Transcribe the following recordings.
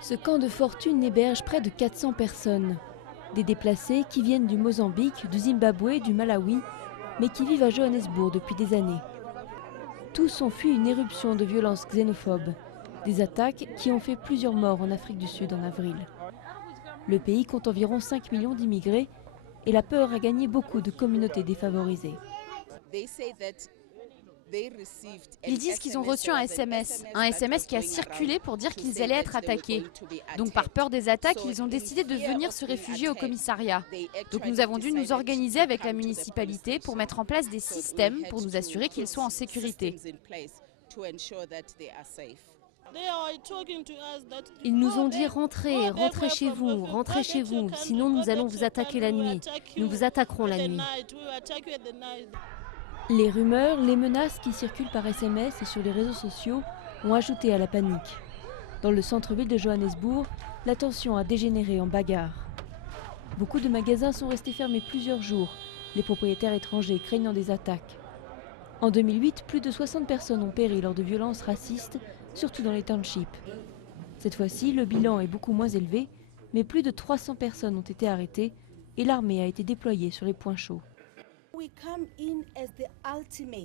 Ce camp de fortune héberge près de 400 personnes. Des déplacés qui viennent du Mozambique, du Zimbabwe et du Malawi, mais qui vivent à Johannesburg depuis des années. Tous ont fui une éruption de violences xénophobes, des attaques qui ont fait plusieurs morts en Afrique du Sud en avril. Le pays compte environ 5 millions d'immigrés et la peur a gagné beaucoup de communautés défavorisées. Ils disent qu'ils ont reçu un SMS qui a circulé pour dire qu'ils allaient être attaqués. Donc par peur des attaques, ils ont décidé de venir se réfugier au commissariat. Donc nous avons dû nous organiser avec la municipalité pour mettre en place des systèmes pour nous assurer qu'ils soient en sécurité. Ils nous ont dit rentrez, rentrez chez vous, sinon nous allons vous attaquer la nuit. Nous vous attaquerons la nuit. Les rumeurs, les menaces qui circulent par SMS et sur les réseaux sociaux ont ajouté à la panique. Dans le centre-ville de Johannesburg, la tension a dégénéré en bagarre. Beaucoup de magasins sont restés fermés plusieurs jours, les propriétaires étrangers craignant des attaques. En 2008, plus de 60 personnes ont péri lors de violences racistes, surtout dans les townships. Cette fois-ci, le bilan est beaucoup moins élevé, mais plus de 300 personnes ont été arrêtées et l'armée a été déployée sur les points chauds.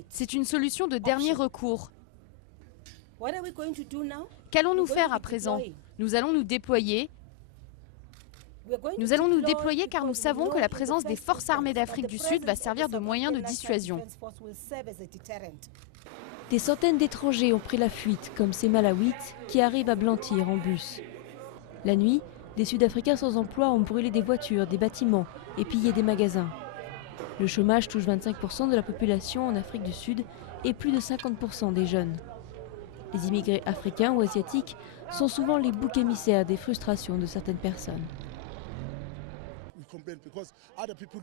C'est une solution de dernier recours. Qu'allons-nous faire à présent? Nous allons nous déployer. Nous allons nous déployer car nous savons que la présence des forces armées d'Afrique du Sud va servir de moyen de dissuasion. Des centaines d'étrangers ont pris la fuite, comme ces Malawites qui arrivent à Blantyre en bus. La nuit, des Sud-Africains sans emploi ont brûlé des voitures, des bâtiments et pillé des magasins. Le chômage touche 25% de la population en Afrique du Sud et plus de 50% des jeunes. Les immigrés africains ou asiatiques sont souvent les boucs émissaires des frustrations de certaines personnes.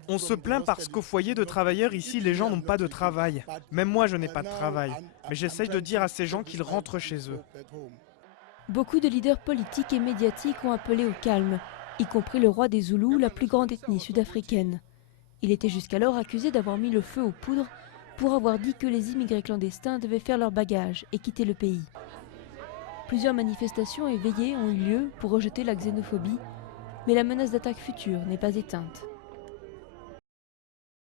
On se plaint parce qu'au foyer de travailleurs ici, les gens n'ont pas de travail. Même moi, je n'ai pas de travail. Mais j'essaye de dire à ces gens qu'ils rentrent chez eux. Beaucoup de leaders politiques et médiatiques ont appelé au calme, y compris le roi des Zoulous, la plus grande ethnie sud-africaine. Il était jusqu'alors accusé d'avoir mis le feu aux poudres pour avoir dit que les immigrés clandestins devaient faire leur bagage et quitter le pays. Plusieurs manifestations et veillées ont eu lieu pour rejeter la xénophobie, mais la menace d'attaque future n'est pas éteinte.